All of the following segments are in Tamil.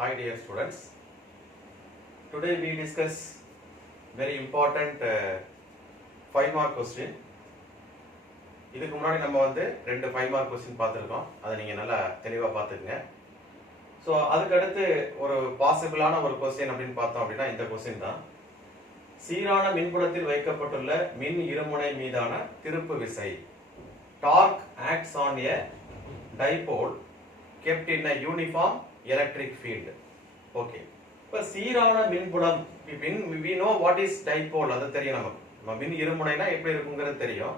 Hi dear students, today we discuss very important 5 mark question. இதுக்கு முன்னாடி நம்ம வந்து ரெண்டு 5 mark question பார்த்திருக்கோம். அதை நீங்க நல்லா தெளிவா பார்த்துக்கங்க. சோ அதுக்கு அடுத்து ஒரு பாசிபிளான ஒரு क्वेश्चन அப்படினு பார்த்தோம் அப்படினா இந்த क्वेश्चन தான். சீரான மின்புலத்தில் வைக்கப்பட்டுள்ள மின் இருமுனை மீதான திருப்பு விசை. Torque acts on a dipole kept in a uniform electric field. Okay. இப்போ சீரான மின்புலம், we know what is dipole, அது தெரியும் நமக்கு. மின் இருமுனைனா எப்படி இருக்குங்கிறது தெரியும்.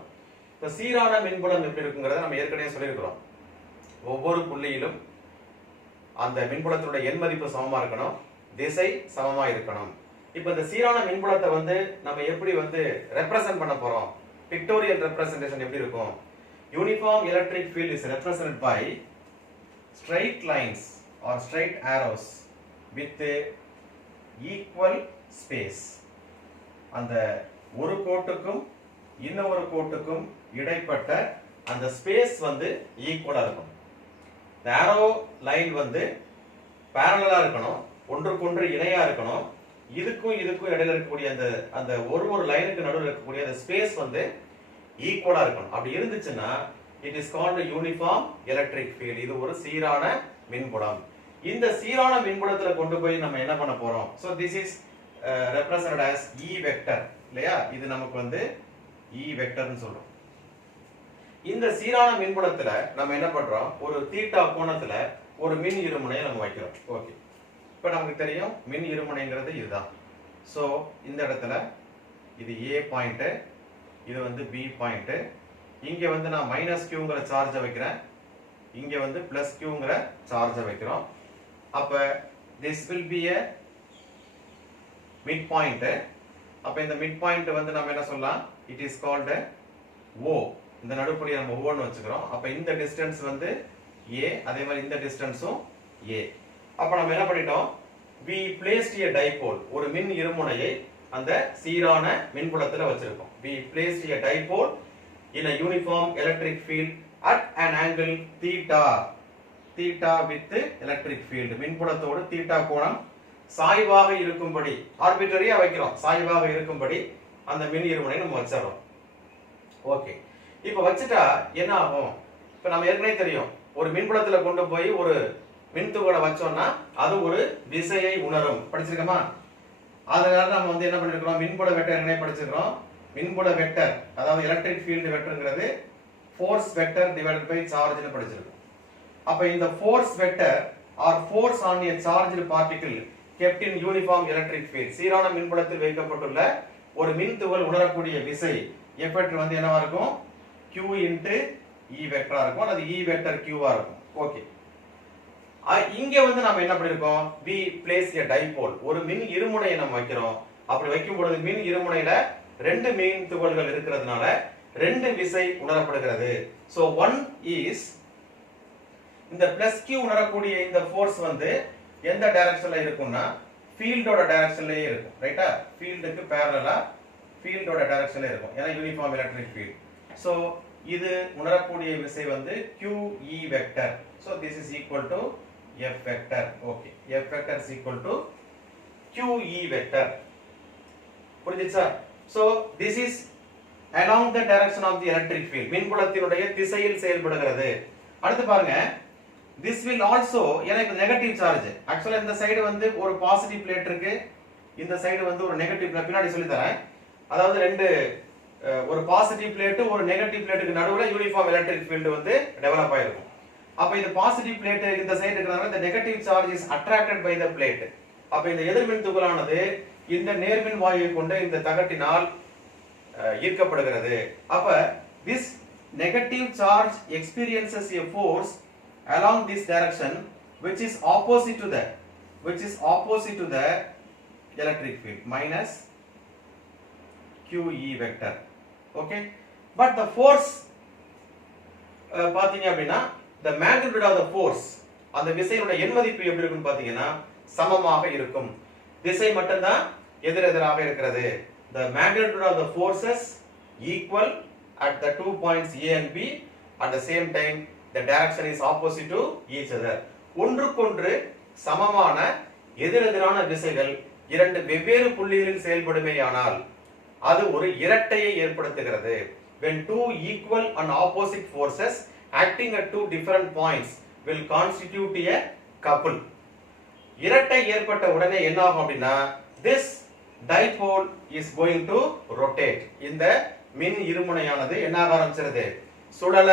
இப்போ சீரான மின்புலம் எப்படி இருக்குங்கிறத நம்ம ஏற்கனவே சொல்லியிருக்கிறோம். ஒவ்வொரு புள்ளியிலும் அந்த மின்புலத்தினுடைய எண் மதிப்பு சமமா இருக்கணும், திசை சமமா இருக்கணும். இப்போ இந்த சீரான மின்புலத்தை வந்து நம்ம எப்படி வந்து ரெப்ரசன்ட் பண்ண போறோம்? பிக்டோரியல் ரெப்ரசன்டேஷன் எப்படி இருக்கும்? Uniform electric field is represented by straight lines or straight arrows with equal space. அந்த ஒரு கோட்டுக்கும் இன்னொரு கோட்டுக்கும் இடைப்பட்ட அந்த ஸ்பேஸ் வந்து ஈக்குவலா இருக்கும். இந்த arrow லைன் வந்து parallel இருக்கணும், ஒன்றுக்கொன்று இணையா இருக்கணும். இதுக்கும் இடையில இருக்கக்கூடிய அந்த அந்த ஒரு லைனுக்கு நடுவுல இருக்கக்கூடிய அந்த ஸ்பேஸ் வந்து ஈக்குவலா இருக்கணும். அப்படி இருந்துச்சுன்னா it is called a uniform electric field. இது ஒரு சீரான மின்புலம். இந்த சீரான மின்புலத்துல கொண்டு போய் நம்ம என்ன பண்ண போறோம்? So this is represented as E vector, இல்லையா? இது நமக்கு வந்து E vector னு சொல்றோம். இந்த சீரான மின்புலத்துல நம்ம என்ன பண்றோம்? ஒரு தீட்டா கோணத்துல ஒரு மின் இருமுனையை நம்ம வைக்கிறோம். ஓகே. இப்போ நமக்கு தெரியும் மின் இருமுனைங்கிறது இதுதான். சோ இந்த இடத்துல இது A பாயிண்ட், இது வந்து B பாயிண்ட். இங்க வந்து நான் -q ங்கற சார்ஜை வைக்கிறேன், இங்க வந்து +q ங்கற சார்ஜை வைக்கிறோம். அப்ப this will be a midpoint. அப்ப இந்த midpoint வந்து நாம என்ன சொல்லலாம்? It is called O. இந்த நடுப்புள்ளியை நம்ம O ன்னு வச்சுக்கிறோம். அப்ப இந்த டிஸ்டன்ஸ் வந்து A, அதே மாதிரி இந்த டிஸ்டன்ஸும் A. அப்ப நம்ம என்ன பண்ணிட்டோம்? We placed a dipole, ஒரு மின் இருமுனையை அந்த சீரான மின்புலத்துல வச்சிருக்கோம். We placed a dipole in a uniform electric field at an angle theta with electric field. மின்புலத்தோடு தீட்டா கோணம் சாய்வாக இருக்கும்படி ஆர்பிட்டரியா வைக்கிறோம். சாய்வாக இருக்கும்படி அந்த மின் இருமுனை நம்ம வச்சிரோம். ஓகே. இப்போ வச்சிட்டா என்ன ஆகும்? இப்போ நம்ம ஏற்கனவே தெரியும், ஒரு மின்புலத்துல கொண்டு போய் ஒரு மின்துகளை வச்சோம்னா அது ஒரு விசையை உணரும். படிச்சிருக்கோமா? அதனால நம்ம வந்து என்ன பண்ணிருக்கோம்? மின்புல வெக்டர் என்ன படிச்சிருக்கோம்? மின்புல வெக்டர், அதாவது எலக்ட்ரிக் ஃபீல்ட் வெக்டர்ங்கிறது force vector divided by charge னு படிச்சிருக்கோம். அப்ப இந்த force vector or force on a charged particle kept in uniform electric field, சீரான மின்புலத்தில் வைக்கப்பட்டுள்ள ஒரு மின்துகள் உணரக்கூடிய விசை எஃபெக்ட் வந்து என்னவா இருக்கும்? q into E வெக்டரா இருக்கும், அல்லது E வெக்டர் q ஆ இருக்கும். ஓகே. இங்க வந்து நாம என்ன பண்ணிருக்கோம்? we place a dipole, ஒரு மின் இருமுனையை நம்ம வைக்கிறோம். அப்படி வைக்கும் பொழுது மின் இருமுனையில ரெண்டு மின் துகள்கள் இருக்கிறதுனால ரெண்டு விசை உணரப்படுகிறது. சோ one is இந்த +q உணரக்கூடிய இந்த ஃபோர்ஸ் வந்து எந்த டைரக்ஷன்ல இருக்கும்னா ஃபீல்டோட டைரக்ஷன்லயே இருக்கும். ரைட்டா? ஃபீல்டுக்கு parallel-ஆ ஃபீல்டோட டைரக்ஷன்ல இருக்கும். ஏனா யூனிஃபார்ம் எலக்ட்ரிக் ஃபீல்ட். சோ இது உணரக்கூடிய விசை வந்து QE vector. So this is equal to F vector. Okay. F vector is equal to QE vector. புரிஞ்சுச்சா? So this is along the direction of the electric field. மின்புலத்தினுடைய திசையில் செயல்படுகிறது. அடுத்து பாருங்க, this will also, எனக்கு நெகட்டிவ் சார்ஜ். ஆக்சுவலா இந்த சைடு வந்து ஒரு பாசிட்டிவ் பிளேட் இருக்கு, இந்த சைடு வந்து ஒரு நெகட்டிவ் பிளேட். பின்னாடி சொல்லி தரேன். அதாவது ரெண்டு ஒரு பாசிட்டிவ் பிளேட் ஒரு நெகட்டிவ் பிளேட்டுக்கு நடுவுல யூனிஃபார்ம் எலக்ட்ரிக் ஃபீல்ட் வந்து டெவலப் ஆயிருக்கும். அப்ப இந்த பாசிட்டிவ் பிளேட் இந்த சைடு இருக்கறனால இந்த negative charge is attracted by the plate. அப்ப இந்த எதிர்மின் துகளானது இந்த நேர்மின் வாயுவை கொண்ட இந்த தகட்டினால் ஈர்க்கப்படுகிறது. அப்ப this negative charge experiences a force along this direction which is opposite to the electric field minus QE vector. Okay, but the force பாத்தீங்க அப்படினா the magnitude of the force, அந்த விசையோட எண் மதிப்பு எப்படி இருக்குன்னு பாத்தீங்கன்னா சமமாக இருக்கும். திசை மட்டும் தான் எதிரெதிராக இருக்கிறது. The magnitude of the forces equal at the 2 points A and B. At the same time the direction is opposite to each other. ஒன்றுக்கொன்று சமமான எதிரெதிரான விசைகள் இரண்டு வெவ்வேறு புள்ளிகளில் செயல்படுமேயானால் அது ஒரு இரட்டையை ஏற்படுத்துகிறது. when two equal and opposite forces acting at two different points will constitute a couple. இரட்டை ஏற்பட்ட உடனே என்ன ஆகும் அப்படின்னா this dipole is going to rotate. இந்த மின் இருமுனையானது என்ன ஆரம்பிக்கிறது? சுழல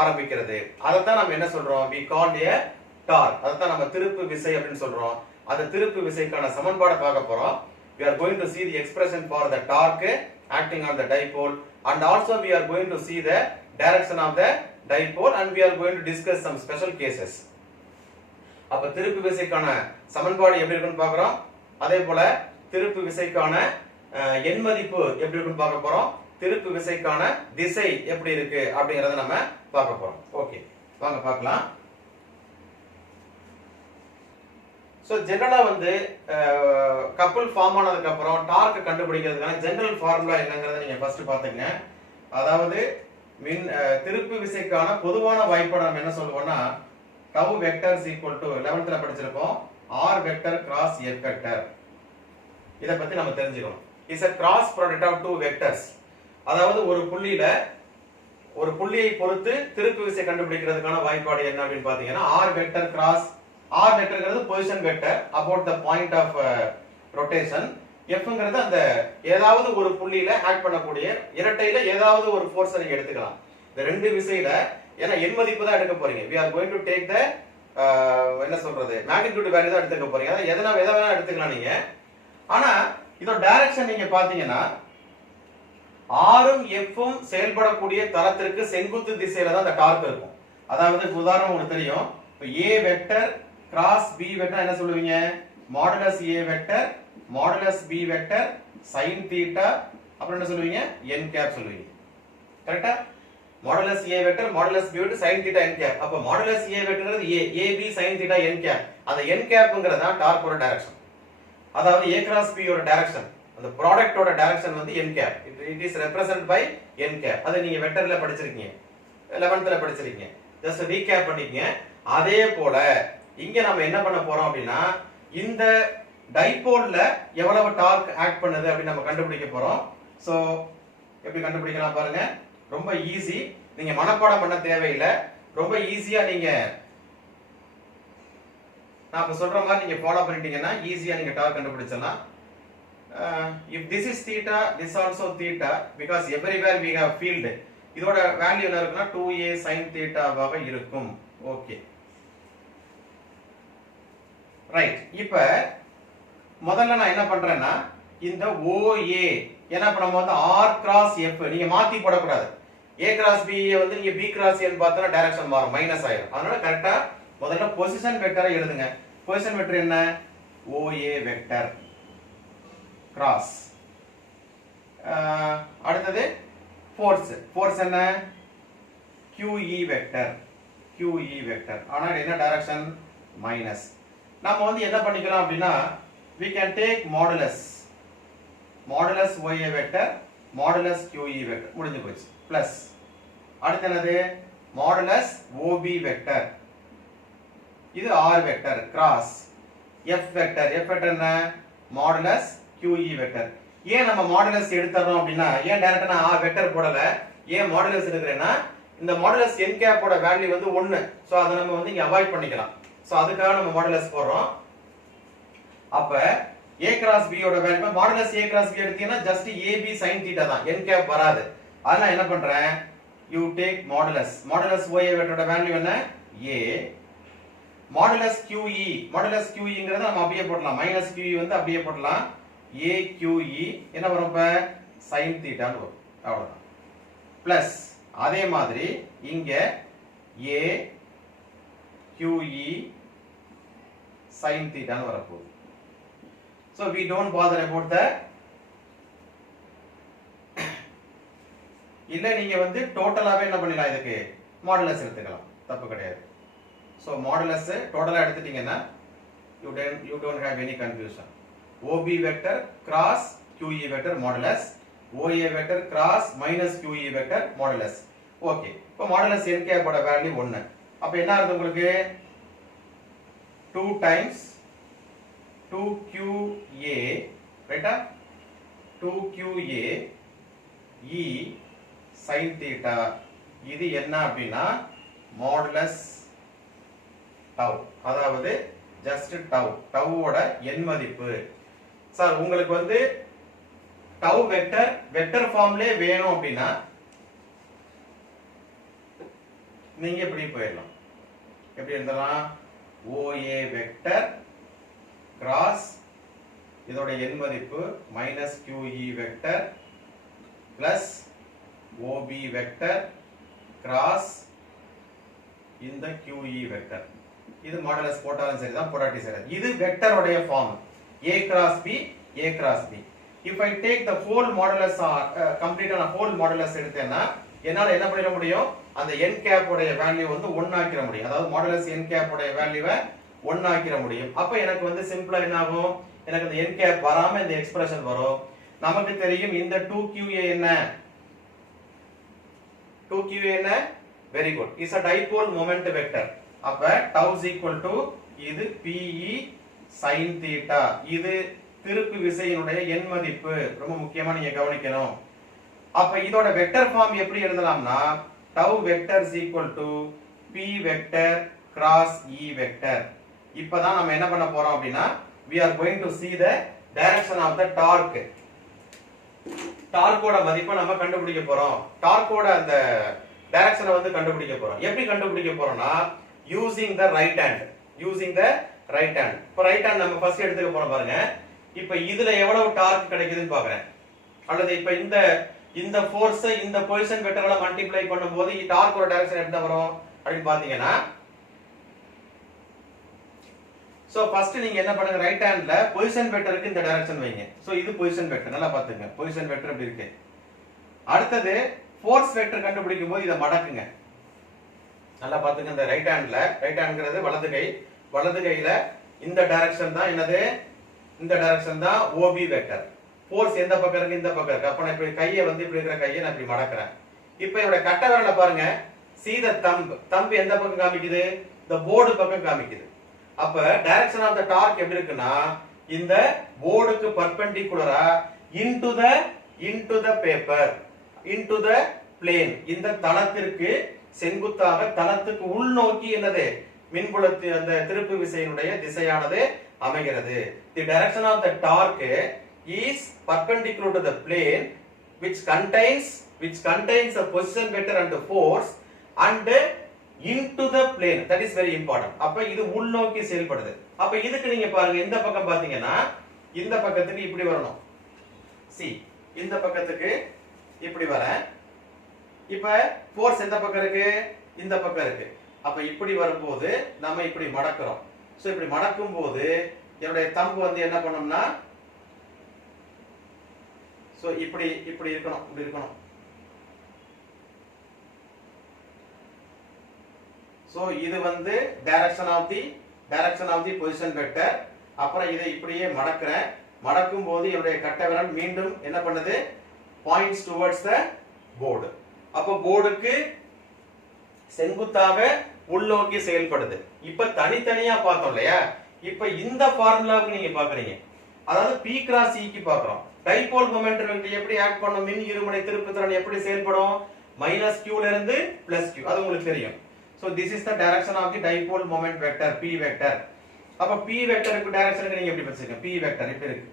ஆரம்பிக்கிறது. அதைத்தான் நம்ம என்ன சொல்றோம்? we called a torque. அதைத்தான் நம்ம திருப்பு விசை அப்படின்னு சொல்றோம். அந்த திருப்பு விசைக்கான சமன்பாடை பார்க்க போறோம். we are going to see the expression for the torque acting on the dipole, and also we are going to see the direction of the dipole, and we are going to discuss some special cases. அப்ப திருப்பு விசைக்கான சமன்பாடு எப்படி இருக்குன்னு பார்க்கறோம். அதே போல திருப்பு விசைக்கான எண் மதிப்பு எப்படி இருக்குன்னு பார்க்க போறோம். திருப்பு விசைக்கான திசை எப்படி இருக்கு அப்படிங்கறத நம்ம பார்க்க போறோம். ஓகே, வாங்க பார்க்கலாம். சோ ஜெனரலா வந்து கப்புள் ஃபார்ம் ஆனதுக்கு அப்புறம் டார்க் கண்டுபிடிக்கிறதுக்கான ஜெனரல் ஃபார்முலா என்னங்கறத நீங்க ஃபர்ஸ்ட் பாத்துங்க. அதாவது திருப்பு விசைக்கான பொதுவான வாய்ப்பாடு நம்ம என்ன சொல்லுவோம்னா tau vector is equal to 11th படிச்சிருப்போம் r vector cross f vector. இத பத்தி நம்ம தெரிஞ்சுக்கணும். is a cross product of two vectors. அதாவது ஒரு புள்ளியை பொறுத்து திருப்பு விசை கண்டுபிடிக்கிறதுக்கான வாய்ப்பாடு என்ன அப்படினு பாத்தீங்கன்னா r vector cross r vectorங்கிறது position vector about the point of rotation. fங்கிறது அந்த ஏதாவது ஒரு புள்ளியில ஆக்ட் பண்ணக்கூடிய இரட்டையில ஏதாவது ஒரு ஃபோர்ஸ் நீங்க எடுத்துக்கலாம். இந்த ரெண்டு விசையில ஏன்னா எண் மதிப்பு தான் எடுக்க போறீங்க. we are going to take the என்ன சொல்றது magnitude value தான் எடுத்துக்க போறீங்க. அத எதை வேணா எடுத்துக்கலாம் நீங்க. ஆனா இதோட டைரக்ஷன் நீங்க பாத்தீங்கன்னா r உம் f உம் செயல்படக்கூடிய தளத்திற்கு செங்குத்து திசையில தான் அந்த டார்க் இருக்கும். அதாவது உதாரணம் உங்களுக்கு தெரியும். இப்போ a vector cross b vector என்ன சொல்லுவீங்க? Modulus a vector modulus b vector sin θ அப்புறம் என்ன சொல்லுவீங்க? n கேப் சொல்லுவீங்க. கரெக்ட்டா? Modulus a vector modulus b vector sin θ n cap. அப்ப மாடுலஸ் a வெக்டர்ங்கிறது a b sin θ n cap. அந்த n கேப்ங்கிறது தான் டார்க்கோட டைரக்ஷன். அதாவது a கிராஸ் b யோட டைரக்ஷன் அந்த ப்ராடக்ட்டோட டைரக்ஷன் வந்து n cap. It is represent by n cap. அது நீங்க வெக்டர்ல படிச்சிருக்கீங்க. 11th படிச்சிருக்கீங்க. ஜஸ்ட் ரீகேப் பண்ணிக்கங்க. அதே போல இங்க நம்ம என்ன பண்ண போறோம் அப்படினா இந்த டைபோல்ல எவ்வளவு டார்க் ஆக்ட் பண்ணுது அப்படி நம்ம கண்டுபிடிக்க போறோம். சோ எப்படி கண்டுபிடிக்கலாம் பாருங்க. ரொம்ப ஈஸி. நீங்க மனப்பாடம் பண்ண தேவையில்லை. ரொம்ப ஈஸியா நீங்க நான் இப்ப சொல்ற மாதிரி நீங்க ஃபாலோ பண்ணிட்டீங்கன்னா ஈஸியா நீங்க dark கண்டுபிடிச்சலாம். if this is theta this also theta because everywhere we have field. இதோட வேல்யூ என்ன இருக்குன்னா 2a sin theta ஆக இருக்கும். Okay right. இப்போ முதல்ல நான் என்ன பண்றேன்னா இந்த OA என்ன பண்ணோம் வந்து r cross f நீங்க மாத்தி போட கூடாது. a cross b வந்து நீங்க b cross n பார்த்தா டைரக்ஷன் மாறும் மைனஸ் ஆயிடும். அதனால கரெக்ட்டா முதல்ல பொசிஷன் வெக்டரை எழுதுங்க. பொசிஷன் வெக்டர் என்ன? OA வெக்டர் cross அடுத்தது ஃபோர்ஸ் என்ன? QE vector. ஆனா என்ன டைரக்ஷன்? மைனஸ். நாம வந்து என்ன பண்ணிக்கலாம் அப்படினா we can take modulus OA vector modulus QE vector முடிஞ்சு போச்சு. பிளஸ் அடுத்து என்னது? modulus OB vector. இது R vector cross F vector என்ன? modulus QE vector. ஏன் நம்ம மாடுலஸ் எடுத்துறோம் அப்படினா ஏன் டைரக்ட்டா நான் R வெக்டர் போடல? ஏன் மாடுலஸ் எடுக்கறேன்னா இந்த மாடுலஸ் n கேப் ஓட வேல்யூ வந்து 1. சோ அத நம்ம வந்து இங்க அவாய்ட் பண்ணிக்கலாம். சோ அதுக்காக நம்ம மாடுலஸ் போடுறோம். அப்ப a cross b ஓட value modulus a cross b எடுத்தீங்கன்னா ஜஸ்ட் ab sin θ தான். n கேப் வராது. அதனால என்ன பண்றேன்? you take modulus OA வெக்டரோட வேல்யூ என்ன? a மாடுலஸ் QEங்கிறத நம்ம அப்படியே போடலாம். மைனஸ் QE வந்து அப்படியே போடலாம். AQE என்ன வரும்? இப்ப sin θ ன்னு வரும். அவ்வளவுதான். பிளஸ் அதே மாதிரி இங்க AQE sin θ ன்னு வரப்போகுது. So we don't bother about that. இல்ல நீங்க வந்து டோட்டலாவே என்ன பண்ணலாம்? இதுக்கு மாடுலஸ் எடுத்துக்கலாம். தப்பு கிடையாது. So மாடுலஸ் டோட்டலா எடுத்துட்டீங்கன்னா you don't have any confusion. OB vector cross QE vector modulus OA vector cross minus QE vector modulus. Okay. இப்போ modulus n கேப் ஓட வேல்யூ 1. அப்ப என்ன ஆகுது உங்களுக்கு? 2 times 2qa, ரைட்டா? 2qa e sin theta. இது என்ன அப்படின்னா மாடுலஸ் tau, அதாவது just tau, tauவோட எண் மதிப்பு. சார் உங்களுக்கு வந்து tau வெக்டர் ஃபார்ம்லயே வேணும் அப்படின்னா நீங்க எப்படி போயிடலாம், எப்படி எழுதலாம்? OA வெக்டர் கிராஸ் இதோட எண் மதிப்பு minus QE vector plus OB vector cross இந்த QE வெக்டர். இது மாடுலஸ் போட்டாலும் சரிதான், போடாட்டி சரி. இது வெக்டரோட form A cross B, A cross B. If I take the whole modulus complete on a whole modulus எடுத்தேன்னா என்னால என்ன பண்ணிட முடியும்? அந்த n cap உடைய வேல்யூ வந்து 1 ஆக்கிர முடியும். அதாவது மாடுலஸ் n cap உடைய வேல்யூவை 1 ஆக்கிர முடியும். அப்ப எனக்கு வந்து சிம்பிளா என்ன ஆகும்? எனக்கு அந்த n cap வராம இந்த எக்ஸ்பிரஷன் வரும். நமக்கு தெரியும் இந்த 2qa என்ன? 2qa என்ன? Very good. Is a dipole moment vector. அப்ப tau is equal to இது pe sin theta. இது திருப்பு விசையினுடைய எண் மதிப்பு. ரொம்ப முக்கியமா நீங்க கவனிக்கணும். அப்ப இதோட வெக்டர் ஃபார்ம் எப்படி எழுதலாம்னா tau vector is equal to p vector cross e vector. இப்பதான் நம்ம என்ன பண்ண போறோம் அப்படின்னா we are going to see the direction of the torque. டார்க்கோட மதிப்பை நம்ம கண்டுபிடிக்க போறோம். டார்க்கோட அந்த டைரக்ஷனை வந்து கண்டுபிடிக்க போறோம். எப்படி கண்டுபிடிக்க போறோம்னா using the right hand. using the right hand. இப்போ ரைட் ஹேண்ட் நம்ம ஃபர்ஸ்ட் எடுத்துக்க போறோம் பாருங்க. இப்போ இதுல எவ்வளவு டார்க் கிடைக்குதுன்னு பார்க்கறேன். அல்லது இப்போ இந்த ஃபோர்ஸ் இந்த பொசிஷன் வெக்டரால மல்டிப்ளை பண்ணும்போது டார்க்கோட டைரக்ஷன் எப்படி வரும் அப்படினு பாத்தீங்கன்னா சோ ஃபர்ஸ்ட் நீங்க என்ன பண்ணுங்க, ரைட் ஹேண்ட்ல பொசிஷன் வெக்டருக்கு இந்த டைரக்ஷன் வைங்க. சோ இது பொசிஷன் வெக்டர், நல்லா பாத்துங்க. பொசிஷன் வெக்டர் எப்படி இருக்கு. அடுத்து ஃபோர்ஸ் வெக்டர் கண்டுபிடிக்கும் போது இத மடக்குங்க. நல்லா பாத்துங்க. இந்த ரைட் ஹேண்ட்ங்கிறது வலது கையில இந்த டைரக்ஷன் தான் என்னது, இந்த டைரக்ஷன் தான் OB வெக்டர். ஃபோர்ஸ் எந்த பக்கம் இருக்கு, இந்த பக்கம் இருக்கு. அப்ப நான் இப்படி கையை வந்து இப்படி இருக்கிற கையை நான் இப்படி மடக்குறேன். இப்போ என்னோட கட்டை விரலை பாருங்க. see the thumb எந்த பக்கம் காமிக்குது, இந்த போர்டு பக்கம் காமிக்குது. அப்ப டைரக்ஷன் ஆஃப் த டார்க் எப்படி இருக்குன்னா இந்த போர்டுக்கு பர்பெண்டிகுலரா into the paper, into the plane, இந்த தளத்திற்கு செங்குத்தாக தளத்துக்கு உள்நோக்கி என்னது மின்புலத்து அந்த திருப்பு விசையினுடைய திசையானது அமைகிறது. the direction of the torque is perpendicular to the plane which contains the position vector and the force and into the plane. that is very important. அப்ப இது உள்நோக்கி செயல்படுது. அப்ப இதுக்கு நீங்க பாருங்க, இந்த பக்கம் பாத்தீங்கன்னா இந்த பக்கத்துக்கு இப்படி வரணும். see, இந்த பக்கத்துக்கு இப்படி வர. இப்ப ஃபோர்ஸ் எந்த பக்கம் இருக்கு, இந்த பக்கம் இருக்கு. அப்ப இப்படி வரும்போது நாம இப்படி மடக்குறோம். சோ இப்படி மடக்கும் போது என்னுடைய தம்பு வந்து என்ன பண்ணும்னா சோ இப்படி இருக்கணும், இப்படி இருக்கணும். சோ இது வந்து direction of the position vector. அப்புறம் இதை இப்படியே மடக்குறேன். மடக்கும் போது என்னுடைய கட்டை விரல் மீண்டும் என்ன பண்ணுது, பாயிண்ட்ஸ் டுவர்ட்ஸ் த போர்டு. அப்ப போர்டுக்கு செங்குத்தாக உள்நோக்கி செயல்படுது. இப்ப தனித்தனியா பார்த்தோம் இல்லையா. இப்ப இந்த ஃபார்முலாவுக்கு நீங்க பாக்குறீங்க, அதாவது P cross E க்கு பாக்குறோம். டைபோல் மொமெண்ட் வெக்டர் எப்படி ஆக்ட் பண்ணும், மின் இருமுனை திருப்புத்திறன் எப்படி செயல்படும், -q ல இருந்து +q, அது உங்களுக்கு தெரியும். so this is the direction of the dipole moment vector P vector. அப்ப P வெக்டருக்கு டைரக்ஷனுக்கு நீங்க எப்படி வச்சுக்கீங்க, P வெக்டர் இப்படி இருக்கு.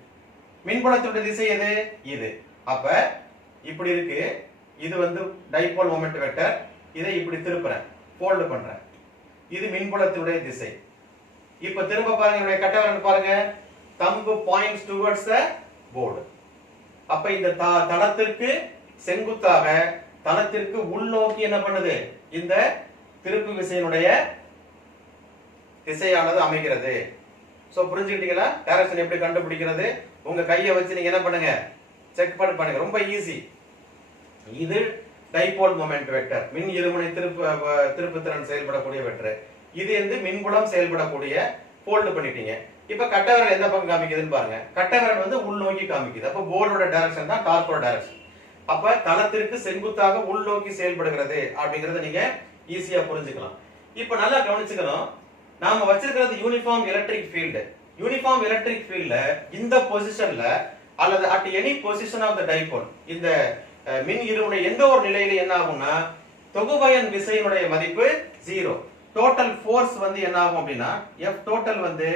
மின்புலத்தோட திசை எது, இது. அப்ப இப்படி இருக்கு. இது வந்து டைபோல் மொமெண்ட் வெக்டர். இதை இப்படி திருப்புறேன், ஃபோல்ட் பண்றேன். இது மின்புலத்தோட திசை. இப்ப திரும்ப பாருங்க, என்னுடைய கட்டை விரல் பாருங்க, thumb points towards the board. அப்ப இந்த தளத்திற்கு செங்குத்தாக தளத்திற்கு உள்நோக்கி என்ன பண்ணுது, இந்த திருப்பு விசையினுடைய திசையானது அமைகிறது. சோ புரிஞ்சுக்கிட்டீங்களா டைரக்ஷன் எப்படி கண்டுபிடிக்கிறது? உங்க கையை வச்சு நீங்க என்ன பண்ணுங்க, செக் பண்ணுங்க. ரொம்ப ஈஸி. இது டைபோல் மொமெண்ட் வெக்டர், மின் இருமுனை திருப்புத்திறன் செயல்படக்கூடிய வெக்டர். இது வந்து மின்புலம் செயல்படக்கூடிய, ஃபோல்ட் பண்ணிட்டீங்க. இப்ப கட்டை விரல் எந்த பக்கம் காமிக்குதுன்னு பாருங்க. கட்டை விரல் வந்து உள்நோக்கி காமிக்குது. அப்ப போர்டோட டைரக்ஷன் தான் டார்க்கோட டைரக்ஷன். அப்ப தளத்திற்கு செங்குத்தாக உள்நோக்கி செயல்படுகிறது அப்படிங்கறத நீங்க ஈஸியா புரிஞ்சுக்கலாம். இப்ப நல்லா கவனிச்சுக்கணும். நாம வச்சிருக்கிறது uniform electric field. Uniform electric ஃபீல்ட்ல இந்த பொசிஷன்ல அல்லது at any position of the dipole, இந்த மின் இருமுனை எந்த ஒரு நிலையில என்ன ஆகும்னா தொகுபயன் விசையினுடைய மதிப்பு 0. டோட்டல் ஃபோர்ஸ் வந்து என்ன ஆகும் அப்படின்னா F டோட்டல் வந்து,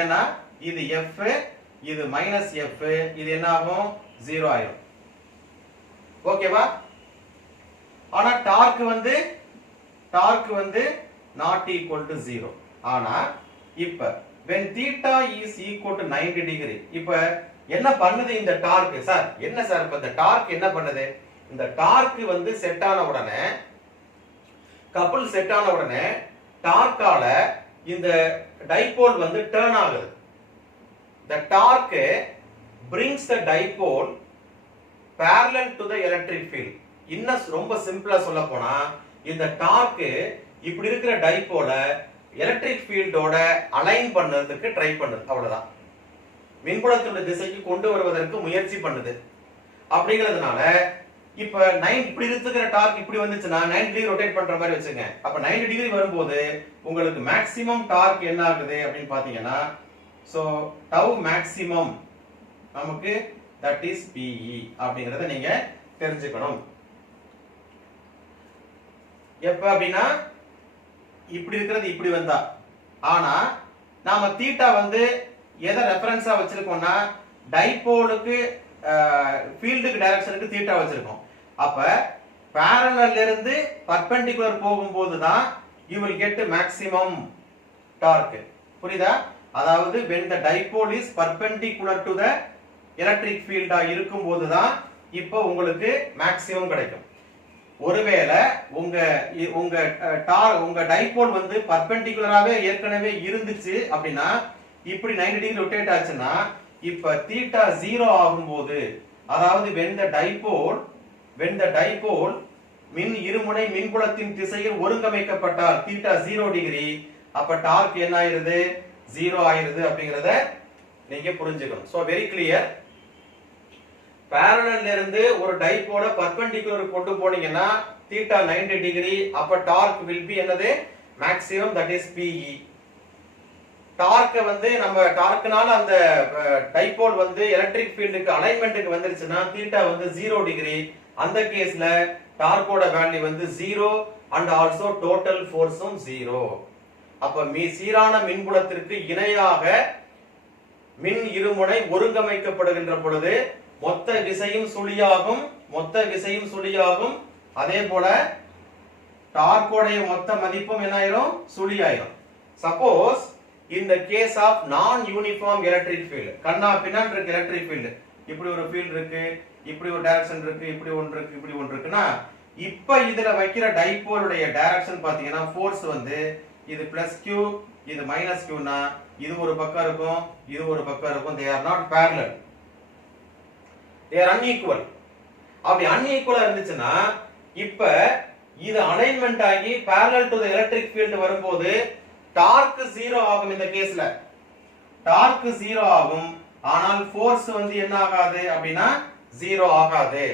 ஏன்னா இது F, இது -F, இது என்ன ஆகும் 0 ஆயிரும். ஓகேவா? ஆனா டார்க் வந்து not equal to 0. ஆனா இப்ப when theta is equal to 90 degree, இப்ப என்ன பண்ணுது இந்த டார்க்? சார் என்ன சார் இப்ப இந்த டார்க் என்ன பண்ணுது? இந்த டார்க் வந்து செட் ஆன உடனே, கப்புள் செட் ஆன உடனே டார்க்கால இந்த டைபோல் வந்து டர்ன் ஆகுது. the torque brings the dipole parallel to the electric field. இன்னும் ரொம்ப சிம்பிளா சொல்ல போனா இந்த டார்க் இப்படி இருக்கிற டைபோல எலக்ட்ரிக் ஃபீல்டோட அலைன் பண்ணதுக்கு ட்ரை பண்ணுது, அவ்வளவுதான். மின்புலத்தினுடைய திசைக்கு கொண்டு வருவதற்கு முயற்சி பண்ணுது. அப்படிங்கிறதுனால இப்ப 9 இப்படி இருக்கிற டார்க் இப்படி வந்துச்சுன்னா 90 டிகிரி ரொட்டேட் பண்ற மாதிரி வச்சுங்க. அப்ப 90 டிகிரி வரும்போது உங்களுக்கு மேக்ஸிமம் டார்க் என்ன ஆகுது அப்படின்னு பாத்தீங்கன்னா, சோ tau maximum நமக்கு that is PE அப்படிங்கறத நீங்க தெரிஞ்சுக்கணும். எப்ப அப்படின்னா இப்படி இருக்கிறது இப்படி வந்தா, ஆனா நாம தீட்டா வந்து எதை ரெஃபரன்ஸா வச்சிருக்கோம்னா டைபோலுக்கு ஃபீல்டுக்கு டைரக்ஷனுக்கு தீட்டா வச்சிருக்கோம். அப்ப parallel இருந்து perpendicular போகும்போது தான் you will get maximum torque. புரியுதா? அதாவது when the dipole is perpendicular to the electric field இருக்கும்போது தான் இப்போ உங்களுக்கு மேக்ஸிமம் கிடைக்கும். ஒருவேளை உங்க டைபோல் வந்து பர்பெண்டிகுலராவே ஏற்கனவே இருந்துச்சு அப்படின்னா, இப்படி 90 டிகிரி ரொட்டேட் ஆச்சுன்னா இப்ப தீட்டா 0 ஆகும்போது, அதாவது when the dipole மின் இருமுனை மின்புலத்தின் திசையில் ஒருங்கமைக்கப்பட்டால் தீட்டா 0 டிகிரி, அப்ப டார்க் என்ன ஆயிருது 0 ஆயிருது அப்படிங்கறத நீங்க புரிஞ்சுக்கணும். So very clear. parallel இருந்து ஒரு டைபோல பர்பெண்டிகுலர் கொண்டு போனீங்கன்னா தீட்டா 90 டிகிரி, அப்ப டார்க் will be என்னது maximum, that is PE. Torque வந்து நம்ம டார்க்னால அந்த டைபோல் வந்து எலக்ட்ரிக் ஃபீல்டுக்கு அலைன்மென்ட்க்கு வந்துருச்சுன்னா தீட்டா வந்து 0 டிகிரி. அந்த கேஸ்ல டார்க்கோட வேல்யூ வந்து 0 and also total forceம் 0. அப்ப சீரான மின்புலத்திற்கு இணையாக மின் இருமுனை ஒருங்கமைக்கப்படுகின்ற பொழுது மொத்த விசையும் சுழியாகும். அதே போல டார்க்கோடைய மொத்த மதிப்பும் என்ன ஆயிரும்? சுழியாயிரும். Suppose in the case of non uniform electric field, கண்ணா பின்னாடி இருக்க எலக்ட்ரிக் ஃபீல்ட், இப்படி ஒரு ஃபீல்ட் இருக்கு, இப்படி ஒரு டைரக்ஷன் இருக்கு, இப்படி ஒன்று இருக்குன்னா, இப்ப இதுல வைக்கிற டைபோலுடைய டைரக்ஷன் பாத்தீங்கன்னா ஃபோர்ஸ் வந்து இது +q, இது -qனா இது ஒரு பக்கம் இருக்கும், இது ஒரு பக்கம் இருக்கும். they are not parallel, they are unequal. அப்படி unequal இருந்துச்சுன்னா இப்ப இது அலைன்மென்ட் ஆகி parallel to the electric field வரும்போது டார்க் 0 ஆகும். இந்த கேஸ்ல டார்க் 0 ஆகும், ஆனால் ஃபோர்ஸ் வந்து என்ன ஆகாது அப்படின்னா 0 ஆகாது.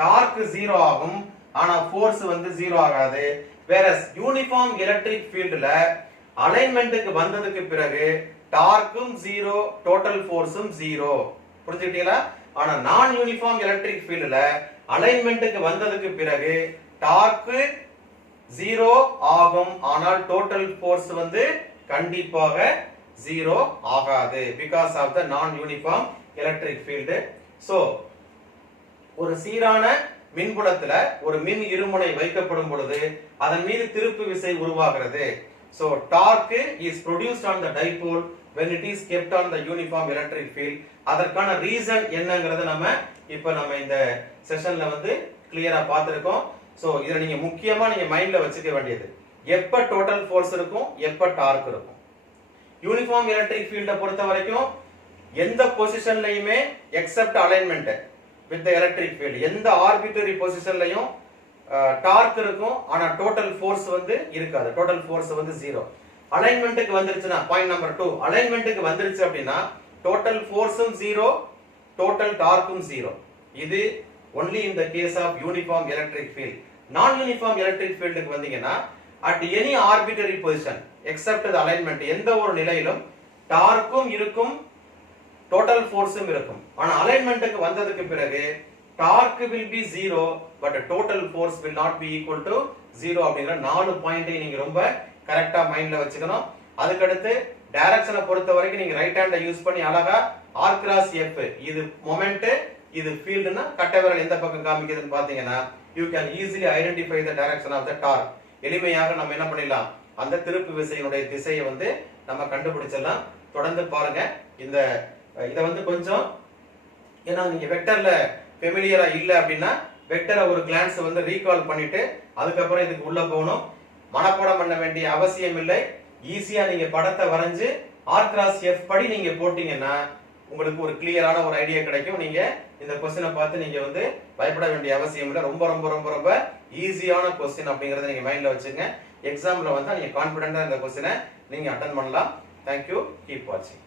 டார்க் 0 ஆகும், ஆனா ஃபோர்ஸ் வந்து 0 ஆகாது. whereas யூனிஃபார்ம் எலக்ட்ரிக் ஃபீல்ட்ல அலைன்மென்ட்க்கு வந்ததுக்கு பிறகு டார்க்கும் 0, டோட்டல் ஃபோர்ஸும் 0. புரிஞ்சுக்கிட்டீங்களா? ஆனா நான் யூனிஃபார்ம் எலக்ட்ரிக் ஃபீல்ட்ல அலைன்மென்ட்க்கு வந்ததுக்கு பிறகு டார்க் 0 ஆகும், ஆனால் டோட்டல் ஃபோர்ஸ் வந்து கண்டிப்பாக 0 ஆகாது, because of the non uniform electric field. so ஒரு சீரான மின்புலத்துல ஒரு மின் இருமுனை வைக்கப்படும் பொழுது அதன் மீது திருப்பு விசை உருவாகிறது. so torque is produced on the dipole when it is kept on the uniform electric field. அதற்கான ரீசன் என்னங்கறத நம்ம இந்த செஷன்ல வந்து கிளியரா பார்த்திருக்கோம். சோ இத நீங்க முக்கியமா மைண்ட்ல வச்சுக்க வேண்டியது, எப்ப டோட்டல் ஃபோர்ஸ் இருக்கும், எப்ப டார்க் இருக்கும். யூனிஃபார்ம் எலக்ட்ரிக் ஃபீல்ட பொறுத்த வரைக்கும் எந்த பொசிஷன்லயுமே except alignment with the electric field, எந்த ஆர்பிட்ரரி பொசிஷன்லயும் டார்க் இருக்கும், ஆனா டோட்டல் ஃபோர்ஸ் வந்து இருக்காது. டோட்டல் ஃபோர்ஸ் வந்து 0. அலைன்மென்ட்க்கு வந்துருச்சுனா, பாயிண்ட் நம்பர் 2, அலைன்மென்ட்க்கு வந்துருச்சு அப்படினா டோட்டல் ஃபோர்ஸும் 0, டோட்டல் டார்க்கும் 0. இது only in the case of uniform electric field. non uniform electric field க்கு வந்தீங்கன்னா at any arbitrary position accept the alignment எந்த ஒரு நிலையிலும் டார்க்கும் இருக்கும் டோட்டல் ஃபோர்ஸும் இருக்கும். ஆனா அலைன்மெண்ட்டுக்கு வந்ததுக்கு பிறகு torque will be 0 but total force will not be equal to 0 அப்படிங்கிற 4 பாயிண்டை நீங்க ரொம்ப கரெக்டா மைண்ட்ல வச்சுக்கணும். அதுக்கு அடுத்து டைரக்ஷனை பொறுத்த வரைக்கும் நீங்க ரைட் ஹேண்டை யூஸ் பண்ணி அழகா r கிராஸ் f இது மொமெண்ட் இது ஃபீல்ட்னா கட்டை விரல் எந்த பக்கம் காமிக்குதுன்னு பாத்தீங்கன்னா you can easily identify the direction of the torque. எளிமையாக நம்ம என்ன பண்ணிடலாம் அந்த திருப்பு விசையினுடைய திசையை வந்து நம்ம கண்டுபிடிச்சிடலாம். தொடர்ந்து பாருங்க. இந்த இத வந்து கொஞ்சம் ஏன்னா நீங்க வெக்டர்ல ஃபெமிலியரா இல்ல அப்படின்னா வெக்டரை ஒரு கிளான்ஸ் வந்து ரீகால் பண்ணிட்டு அதுக்கப்புறம் இதுக்கு உள்ள போகணும். மனப்பாடம் பண்ண வேண்டிய அவசியம் இல்லை. ஈஸியா நீங்க படத்தை வரைஞ்சு r கிராஸ் f படி நீங்க போட்டீங்கன்னா உங்களுக்கு ஒரு கிளியரான ஒரு ஐடியா கிடைக்கும். நீங்க இந்த क्वेश्चனை பார்த்து நீங்க வந்து பயப்பட வேண்டிய அவசியம் இல்லை. ரொம்ப ரொம்ப ரொம்ப ரொம்ப ஈஸியான क्वेश्चन அப்படிங்கறத நீங்க மைண்ட்ல வச்சுங்க. எக்ஸாம்ல வந்தா நீங்க கான்ஃபிடென்ட்டா இந்த क्वेश्चனை நீங்க அட்டெண்ட் பண்ணலாம். Thank you. Keep watching.